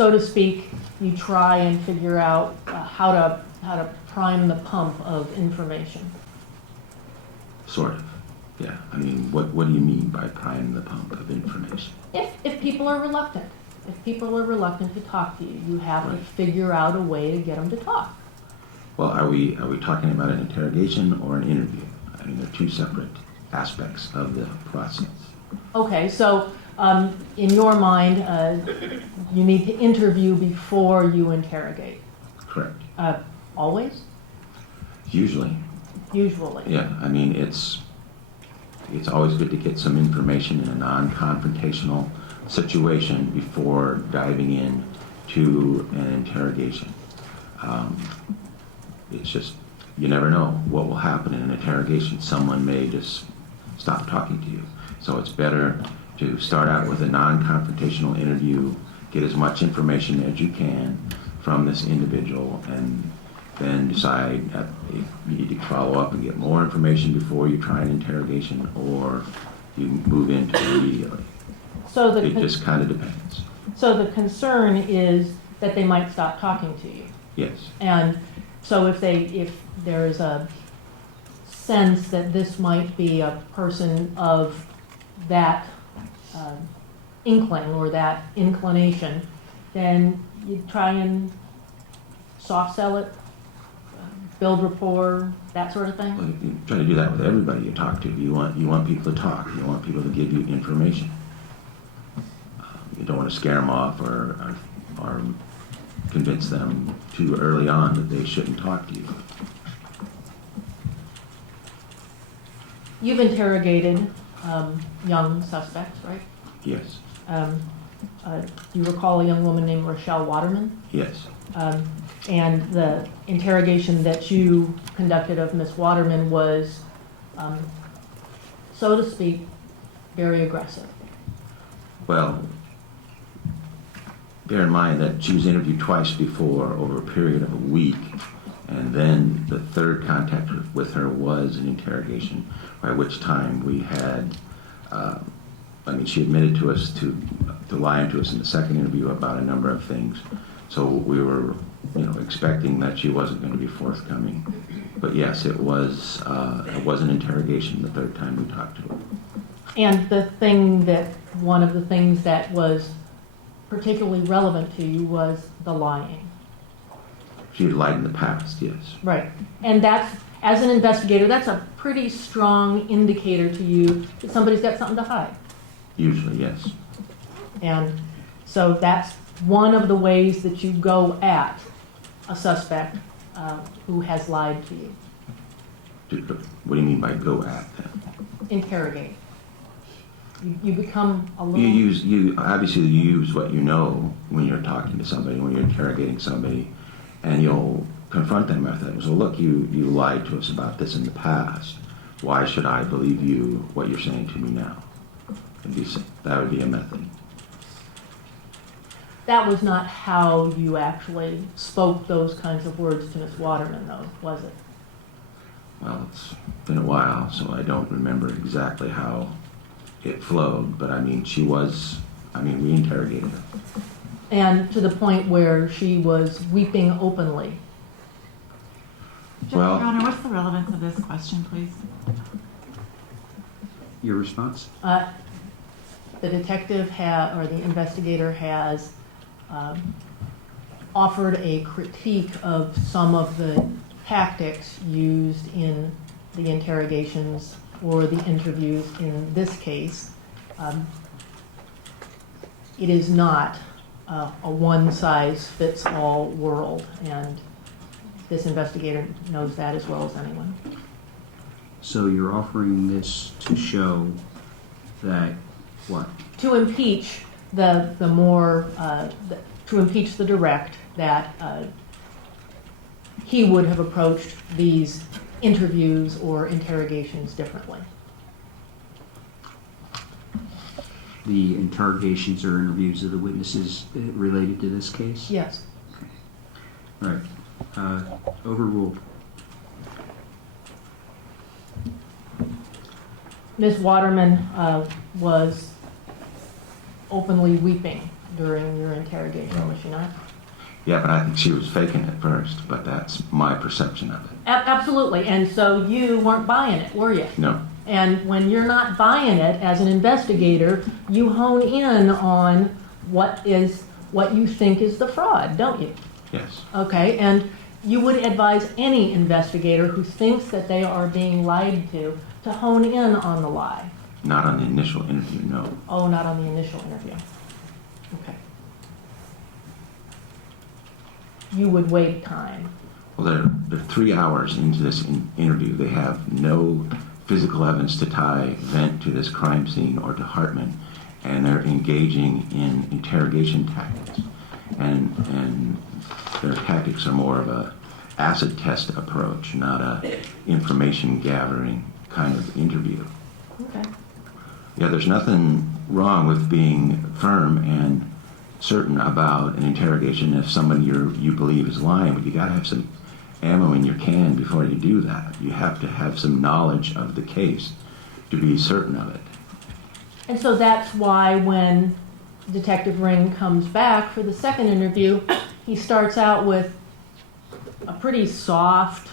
so to speak, you try and figure out how to prime the pump of information. Sort of, yeah. I mean, what do you mean by priming the pump of information? If people are reluctant. If people are reluctant to talk to you, you have to Right. figure out a way to get them to talk. Well, are we talking about an interrogation or an interview? I mean, they're two separate aspects of the process. Okay, so in your mind, you need to interview before you interrogate. Correct. Always? Usually, Usually. yeah. I mean, it's always good to get some information in a non-confrontational situation before diving in to an interrogation. It's just, you never know what will happen in an interrogation. Someone may just stop talking to you. So it's better to start out with a non-confrontational interview, get as much information as you can from this individual, and then decide if you need to follow up and get more information before you try an interrogation, or you move into it immediately. So It just kind of depends. So the concern is that they might stop talking to you. Yes. And so if there is a sense that this might be a person of that inkling or that inclination, then you try and soft sell it, build rapport, that sort of thing. Well, you try to do that with everybody you talk to. You want people to talk. You want people to give you information. You don't want to scare them off or convince them too early on that they shouldn't talk to you. You've interrogated young suspects, right? Yes. Do you recall a young woman named Rochelle Waterman? Yes. And the interrogation that you conducted of Miss Waterman was, so to speak, very aggressive. Well, bear in mind that she was interviewed twice before over a period of a week, and then the third contact with her was an interrogation, by which time we had, she admitted to us to lying to us in the second interview about a number of things. So we were, expecting that she wasn't going to be forthcoming. But yes, it was an interrogation the third time we talked to her. And one of the things that was particularly relevant to you was the lying. She had lied in the past, yes. Right. And that's, as an investigator, that's a pretty strong indicator to you that somebody's got something to hide. Usually, yes. And so that's one of the ways that you go at a suspect who has lied to you. What do you mean by go at them? Interrogate. You become a little... You obviously use what you know when you're talking to somebody, when you're interrogating somebody, and you'll confront them with it. So look, you lied to us about this in the past. Why should I believe you, what you're saying to me now? That would be a method. That was not how you actually spoke those kinds of words to Miss Waterman, though, was it? Well, it's been a while, so I don't remember exactly how it flowed, but we interrogated her. And to the point where she was weeping openly. Your Honor, what's the relevance of this question, please? Your response? The detective or the investigator has offered a critique of some of the tactics used in the interrogations or the interviews in this case. It is not a one-size-fits-all world, and this investigator knows that as well as anyone. So you're offering this to show that what? To impeach to impeach the direct that he would have approached these interviews or interrogations differently. The interrogations or interviews of the witnesses related to this case? Yes. Right. Overruled. Ms. Waterman was openly weeping during your interrogation, was she not? Yeah, but I think she was faking it first, but that's my perception of it. Absolutely, and so you weren't buying it, were you? No, And when you're not buying it as an investigator, you hone in on what you think is the fraud, don't you? yes, Okay, and you would advise any investigator who thinks that they are being lied to hone in on the lie. not on the initial interview, no. Oh, not on the initial interview. Okay. You would wait time. Well, they're 3 hours into this interview. They have no physical evidence to tie Vent to this crime scene or to Hartman, and they're engaging in interrogation tactics. And their tactics are more of a acid test approach, not a information gathering kind of interview. Okay. Yeah, there's nothing wrong with being firm and certain about an interrogation if somebody you believe is lying, but you got to have some ammo in your can before you do that. You have to have some knowledge of the case to be certain of it. And so that's why when Detective Ring comes back for the second interview, he starts out with a pretty soft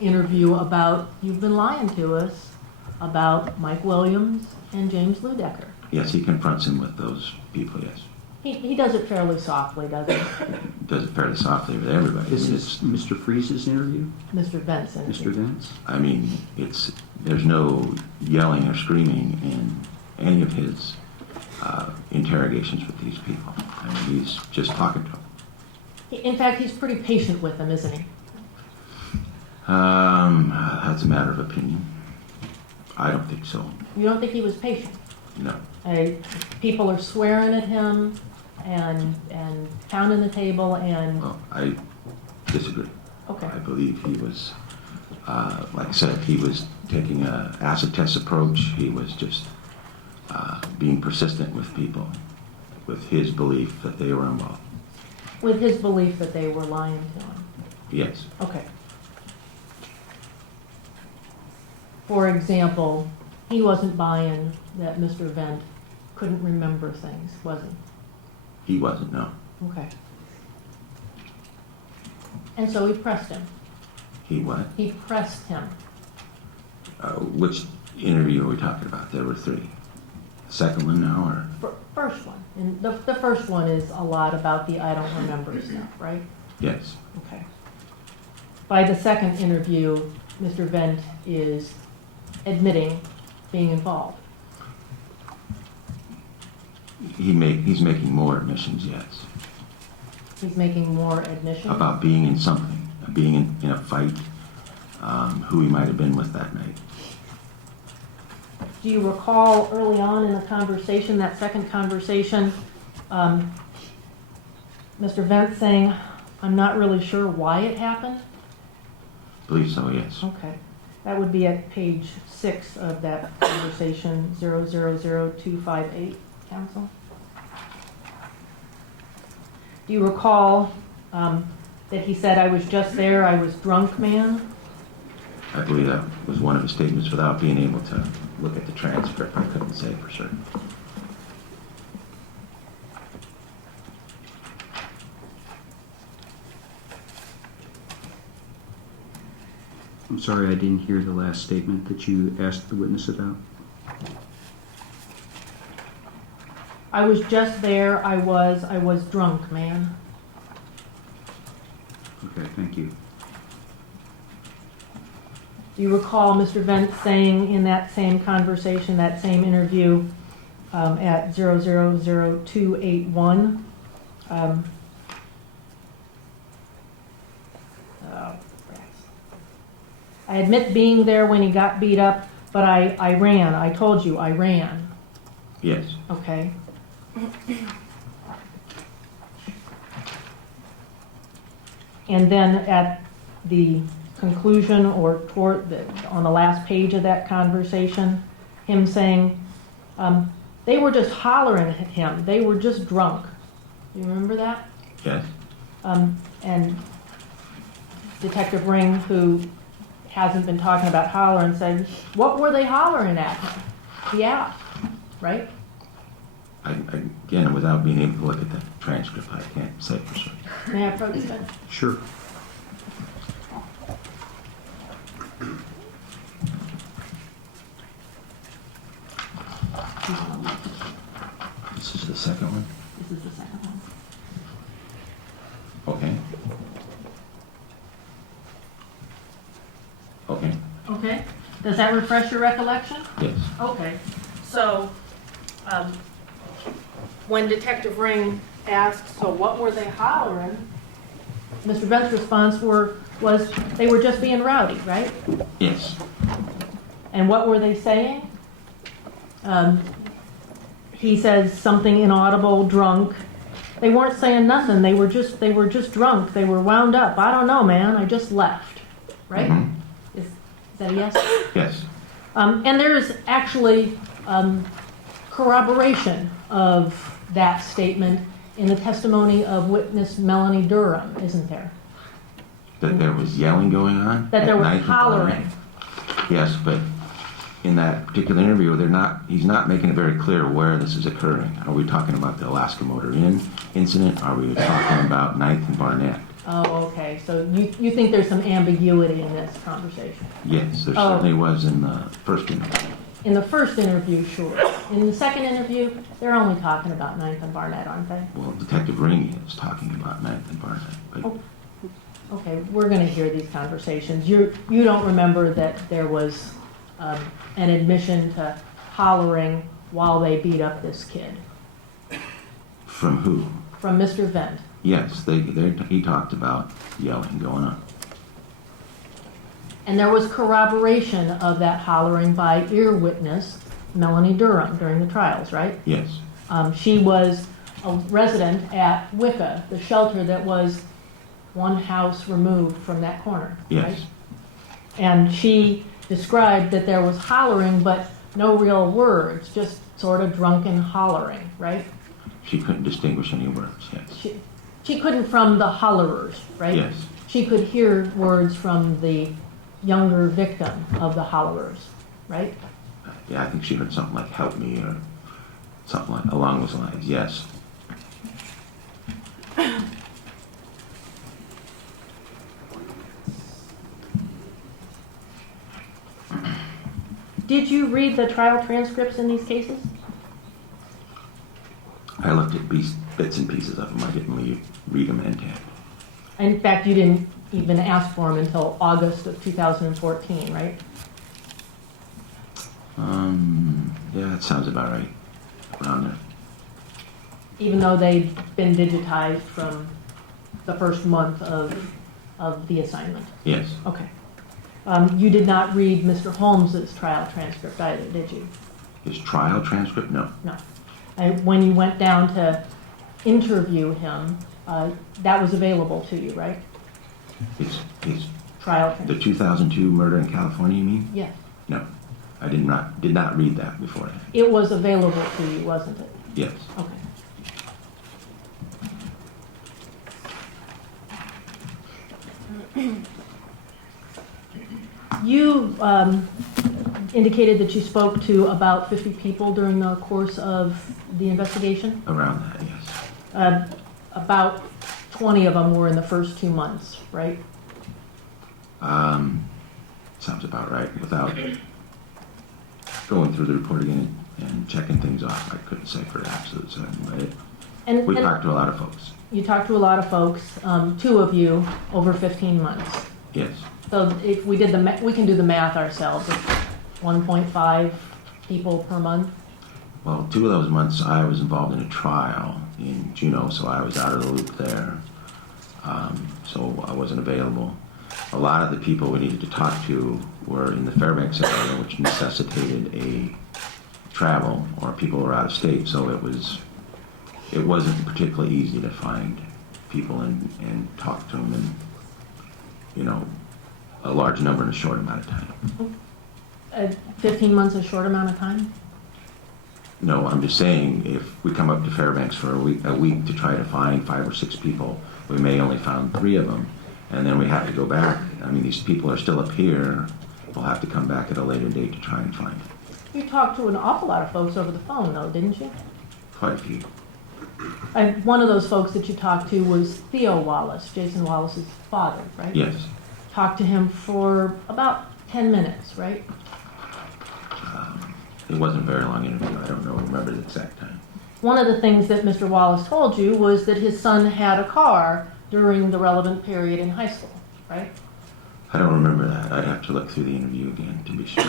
interview about, you've been lying to us about Mike Williams and James Ludecker. Yes, he confronts him with those people, yes. He does it fairly softly, doesn't he? Does it fairly softly with everybody. Is this Mr. Freeze's interview? Mr. Benson. Mr. Vance? I mean, there's no yelling or screaming in any of his interrogations with these people. I mean, he's just talking to them. In fact, he's pretty patient with them, isn't he? That's a matter of opinion. I don't think so. You don't think he was patient? No. People are swearing at him and pounding the table and... Well, I disagree. Okay. I believe he was, like I said, he was taking an acid test approach. He was just being persistent with people, with his belief that they were involved. With his belief that they were lying to him. Yes. Okay. For example, he wasn't buying that Mr. Vent couldn't remember things, was he? He wasn't, no. Okay. And so he pressed him. He what? He pressed him. Which interview are we talking about? There were 3. Second one now, or? First one. And the first one is a lot about the I don't remember stuff, right? Yes. Okay. By the second interview, Mr. Vent is admitting being involved. He's making more admissions, yes. He's making more admissions. About being in something, being in a fight, who he might have been with that night. Do you recall early on in the conversation, that second conversation, Mr. Vent saying, I'm not really sure why it happened? I believe so, yes. Okay. That would be at page 6 of that conversation, 000258, counsel. Do you recall that he said, I was just there, I was drunk, man? I believe that was one of his statements without being able to look at the transcript. I couldn't say for certain. I'm sorry, I didn't hear the last statement that you asked the witness about. I was just there, I was drunk, man. Okay, thank you. Do you recall Mr. Vent saying in that same conversation, that same interview at 000281, I admit being there when he got beat up, but I ran. I told you I ran. Yes. Okay. And then at the conclusion or on the last page of that conversation, him saying, they were just hollering at him. They were just drunk. Do you remember that? Yes. And Detective Ring, who hasn't been talking about hollering, said, what were they hollering at him? He asked, right? I Again, without being able to look at the transcript, I can't say for sure. May I approach that? Sure. This is the second one? This is the second one. Okay. Okay, Okay, does that refresh your recollection? yes. Okay, so, when Detective Ring asked, so what were they hollering? Mr. Bent's response was they were just being rowdy, right? Yes. And what were they saying? He says something inaudible, drunk. They weren't saying nothing, they were just drunk, they were wound up. I don't know, man, I just left, right? Mhm. Is that a yes? Yes. And there is actually corroboration of that statement in the testimony of witness Melanie Durham, isn't there? That there was yelling going on? That there at was night and hollering. Yes, but in that particular interview, he's not making it very clear where this is occurring. Are we talking about the Alaska Motor Inn incident? Are we talking about 9th and Barnett? Oh, okay, so you think there's some ambiguity in this conversation? Yes, there Oh. certainly was in the first interview. In the first interview, sure. In the second interview, they're only talking about 9th and Barnett, aren't they? Well, Detective Ring is talking about 9th and Barnett. But Oh. Okay, we're going to hear these conversations. You don't remember that there was an admission to hollering while they beat up this kid from who? from Mr. Vent. Yes, he talked about yelling going on. And there was corroboration of that hollering by ear witness Melanie Durham during the trials, right? Yes, She was a resident at Wicca, the shelter that was one house removed from that corner, right? yes, And she described that there was hollering, but no real words, just sort of drunken hollering, right? she couldn't distinguish any words, yes. She couldn't from the hollerers, right? Yes, She could hear words from the younger victim of the hollerers, right? yeah, I think she heard something like "help me" or something like along those lines, yes. Did you read the trial transcripts in these cases? I looked at bits and pieces of them. I didn't read them end to end. In fact, you didn't even ask for them until August of 2014, right? Yeah, that sounds about right. Around there. Even though they'd been digitized from the first month of the assignment. Yes, Okay. You did not read Mr. Holmes's trial transcript either, did you? his trial transcript, no. No. When you went down to interview him, that was available to you, right? His Trial the transcript. 2002 murder in California, you mean? Yes. No, I did not read that beforehand. It was available to you, wasn't it? Yes, Okay. You indicated that you spoke to about 50 people during the course of the investigation. around that, yes. About 20 of them were in the first 2 months, right? Sounds about right. Without going through the report again and checking things off, I couldn't say for absolute certain, but And, we and talked to a lot of folks. you talked to a lot of folks, 2 of you over 15 months. Yes, So if we did we can do the math ourselves. It's 1.5 people per month. well, 2 of those months I was involved in a trial in Juneau, so I was out of the loop there. So I wasn't available. A lot of the people we needed to talk to were in the Fairbanks area, which necessitated a travel, or people were out of state, so it wasn't particularly easy to find people and talk to them in, a large number in a short amount of time. 15 months is a short amount of time? No, I'm just saying, if we come up to Fairbanks for a week to try to find 5 or 6 people, we may only found 3 of them, and then we have to go back. I mean, these people are still up here. We'll have to come back at a later date to try and find them. You talked to an awful lot of folks over the phone, though, didn't you? Quite a few. One of those folks that you talked to was Theo Wallace, Jason Wallace's father, right? Yes. Talked to him for about 10 minutes, right? It wasn't a very long interview. I don't remember the exact time. One of the things that Mr. Wallace told you was that his son had a car during the relevant period in high school, right? I don't remember that. I'd have to look through the interview again to be sure.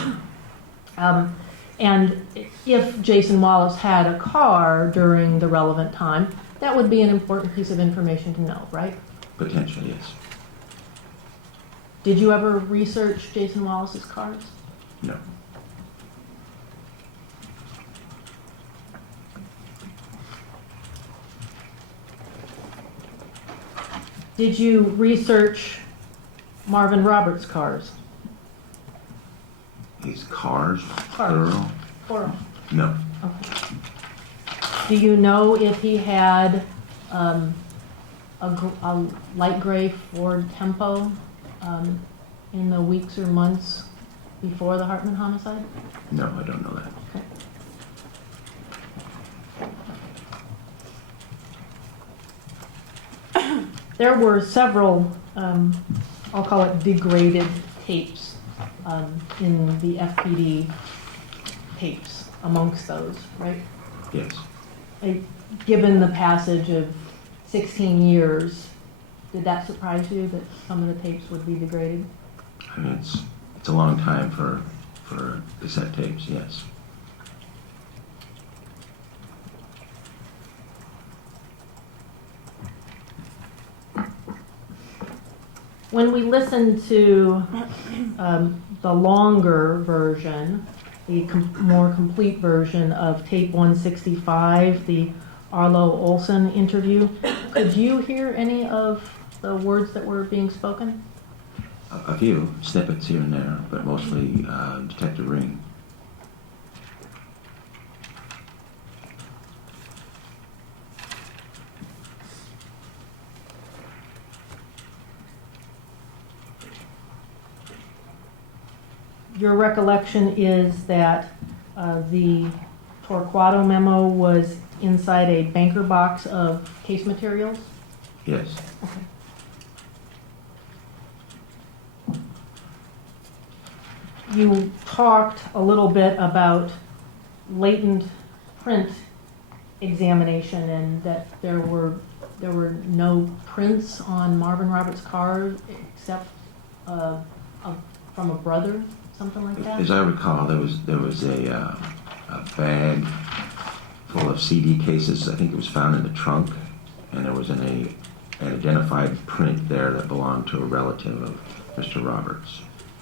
And if Jason Wallace had a car during the relevant time, that would be an important piece of information to know, right? Potentially, yes. Did you ever research Jason Wallace's cars? No. Did you research Marvin Roberts' cars? His cars, Cars. plural? Or, No. okay. Do you know if he had a light gray Ford Tempo in the weeks or months before the Hartman homicide? No, I don't know that. Okay. There were several, I'll call it degraded tapes in the FPD tapes amongst those, right? Yes. Given the passage of 16 years, did that surprise you that some of the tapes would be degraded? I mean, it's a long time for cassette tapes, yes. When we listen to the longer version, the more complete version of tape 165, the Arlo Olson interview, could you hear any of the words that were being spoken? A few snippets here and there, but mostly Detective Ring. Your recollection is that the Torquato memo was inside a banker box of case materials? Yes. You talked a little bit about latent print examination and that there were no prints on Marvin Roberts' car except from a brother, something like that? As I recall, there was a bag full of CD cases. I think it was found in the trunk, and there was an identified print there that belonged to a relative of Mr. Roberts.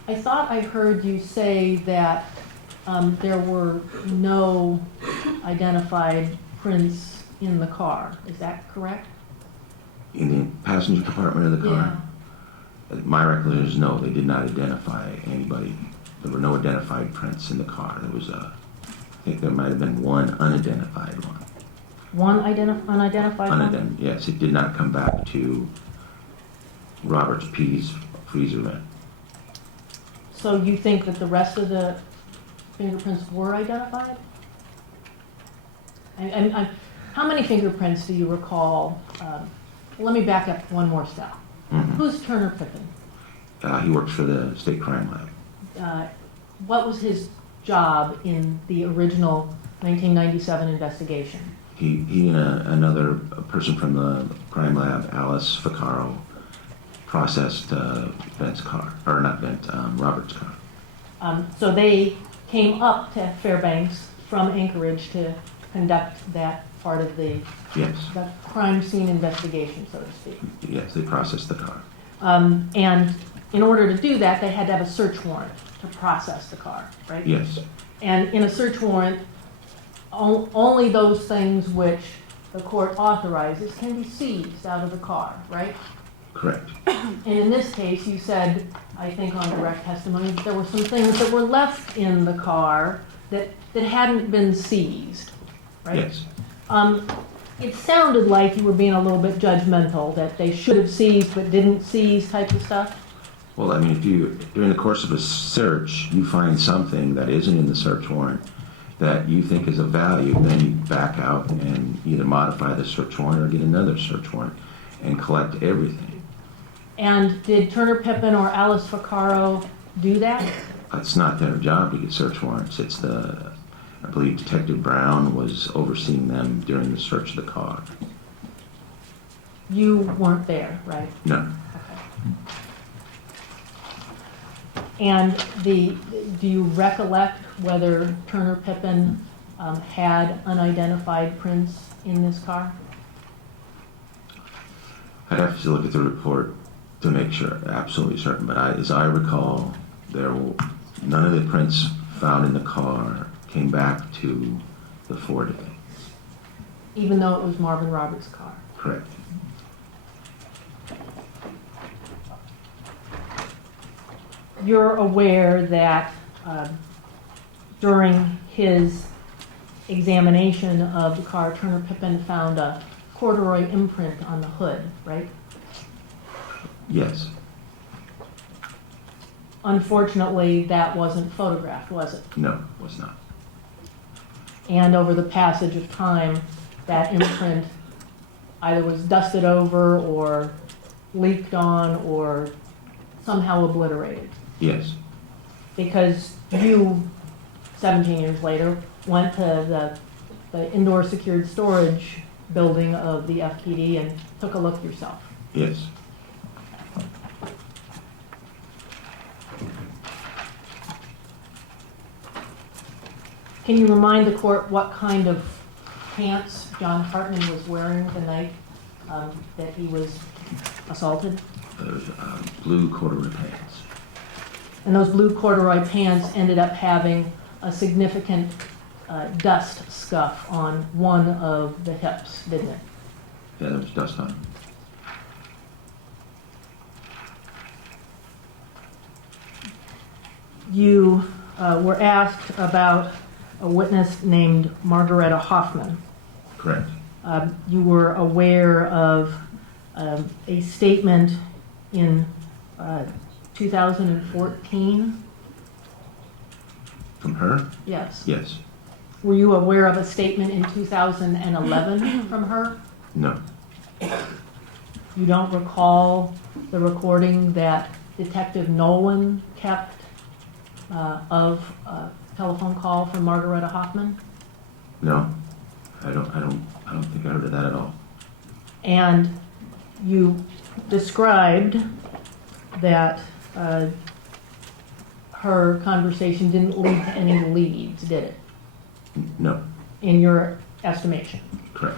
I thought I heard you say that there were no identified prints in the car. Is that correct? In the passenger compartment of the car? My recollection is no, they did not identify anybody. There were no identified prints in the car. There was I think there might have been one unidentified one. One unidentified one? Yes, it did not come back to Roberts P's freezer vent. So you think that the rest of the fingerprints were identified? How many fingerprints do you recall? Let me back up one more step. Mm-hmm. Who's Turner Pippin? He works for the State Crime Lab. What was his job in the original 1997 investigation? He and another person from the crime lab, Alice Ficcaro, processed Robert's car. So they came up to Fairbanks from Anchorage to conduct that part of the crime scene investigation, so to speak. Yes, they processed the car. And in order to do that, they had to have a search warrant to process the car, right? Yes. And in a search warrant, only those things which the court authorizes can be seized out of the car, right? Correct. And in this case, you said, I think on direct testimony, that there were some things that were left in the car that hadn't been seized, right? Yes. It sounded like you were being a little bit judgmental, that they should have seized but didn't seize type of stuff. Well, I mean, if during the course of a search, you find something that isn't in the search warrant, that you think is of value, then you back out and either modify the search warrant or get another search warrant and collect everything. And did Turner Pippin or Alice Vaccaro do that? It's not their job to get search warrants. It's I believe Detective Brown was overseeing them during the search of the car. You weren't there, right? No, And do you recollect whether Turner Pippin had unidentified prints in this car? I'd have to look at the report to make sure, absolutely certain, but as I recall, none of the prints found in the car came back to the Ford. Even though it was Marvin Roberts' car? Correct. You're aware that during his examination of the car, Turner Pippin found a corduroy imprint on the hood, right? Yes, Unfortunately, that wasn't photographed, was it? no, it was not. And over the passage of time, that imprint either was dusted over or leaked on or somehow obliterated. Yes, Because you, 17 years later, went to the indoor secured storage building of the FPD and took a look yourself. yes. Can you remind the court what kind of pants John Hartman was wearing the night that he was assaulted? Those blue corduroy pants. And those blue corduroy pants ended up having a significant dust scuff on one of the hips, didn't it? Yeah, there was dust on them. You were asked about a witness named Margaretta Hoffman. Correct. You were aware of a statement in 2014? From her? Yes. Yes. Were you aware of a statement in 2011 from her? No. You don't recall the recording that Detective Nolan kept of a telephone call from Margaretta Hoffman? No. I don't think I heard of that at all. And you described that her conversation didn't lead to any leads, did it, No. in your estimation? Correct.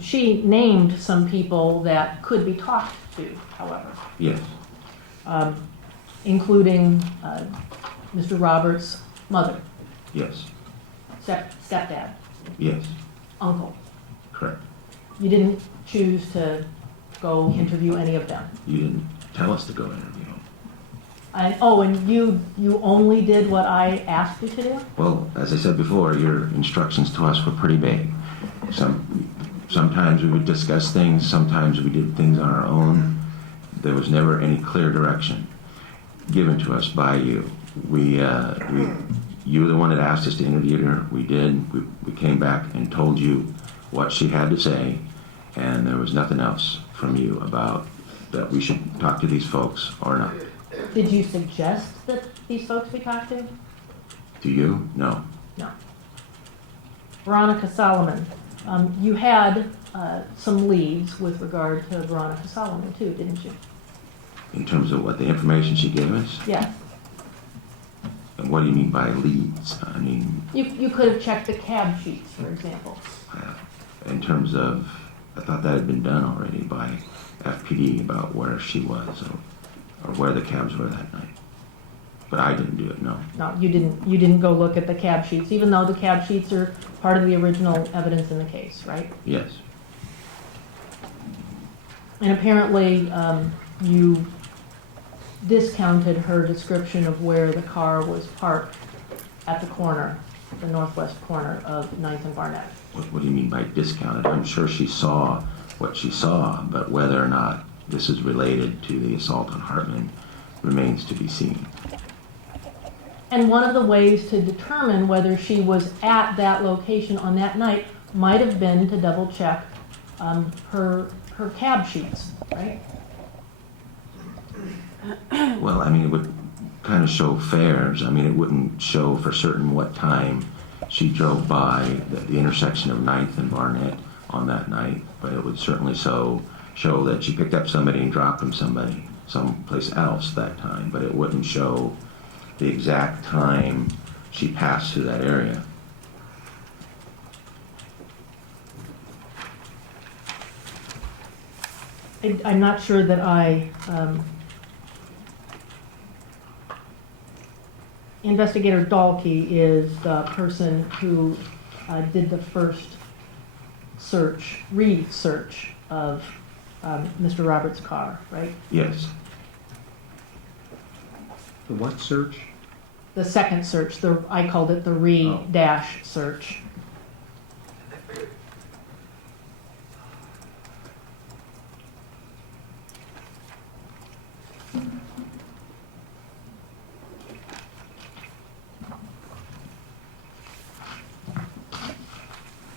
She named some people that could be talked to, however, Yes. including Mr. Roberts' mother, Yes. stepdad, Yes. uncle. Correct. You didn't choose to go interview any of them. You didn't tell us to go interview him. And you only did what I asked you to do? Well, as I said before, your instructions to us were pretty vague. Sometimes we would discuss things, sometimes we did things on our own. There was never any clear direction given to us by you. You were the one that asked us to interview her. We did. We came back and told you what she had to say, and there was nothing else from you about that we should talk to these folks or not. Did you suggest that these folks be talked to? Do you? No. No. Veronica Solomon, you had some leads with regard to Veronica Solomon too, didn't you? In terms of what the information she gave us? Yes. And what do you mean by leads? I mean, You could have checked the cab sheets, for example. in terms of, I thought that had been done already by FPD about where she was or where the cabs were that night. But I didn't do it, no. No, you didn't go look at the cab sheets, even though the cab sheets are part of the original evidence in the case, right? Yes. And apparently, you discounted her description of where the car was parked at the corner, the northwest corner of 9th and Barnett. What do you mean by discounted? I'm sure she saw what she saw, but whether or not this is related to the assault on Hartman remains to be seen. And one of the ways to determine whether she was at that location on that night might have been to double check her cab sheets, right? Well, I mean, it would kind of show fares. I mean, it wouldn't show for certain what time she drove by the intersection of 9th and Barnett on that night, but it would certainly show that she picked up somebody and dropped them someplace else that time, but it wouldn't show the exact time she passed through that area. I'm not sure that Investigator Dahlke is the person who did the first re-search of Mr. Roberts' car, right? Yes. The what search? The second search, I called it the re-dash search.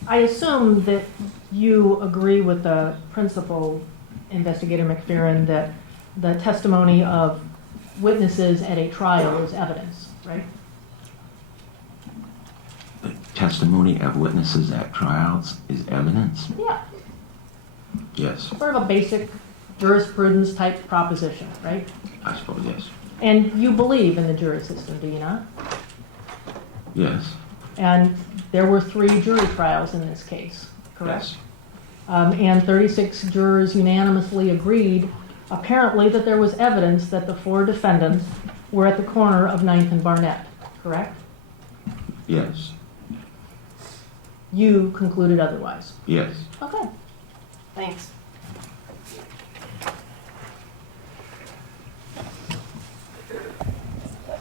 I assume that you agree with the principal, Investigator McPherron, that the testimony of witnesses at a trial is evidence, right? The testimony of witnesses at trials is evidence? Yeah, Yes, sort of a basic jurisprudence type proposition, right? I suppose, yes. And you believe in the jury system, do you not? Yes, And there were 3 jury trials in this case, correct? yes, And 36 jurors unanimously agreed, apparently, that there was evidence that the 4 defendants were at the corner of 9th and Barnett, correct? yes, You concluded otherwise. yes. Okay, thanks.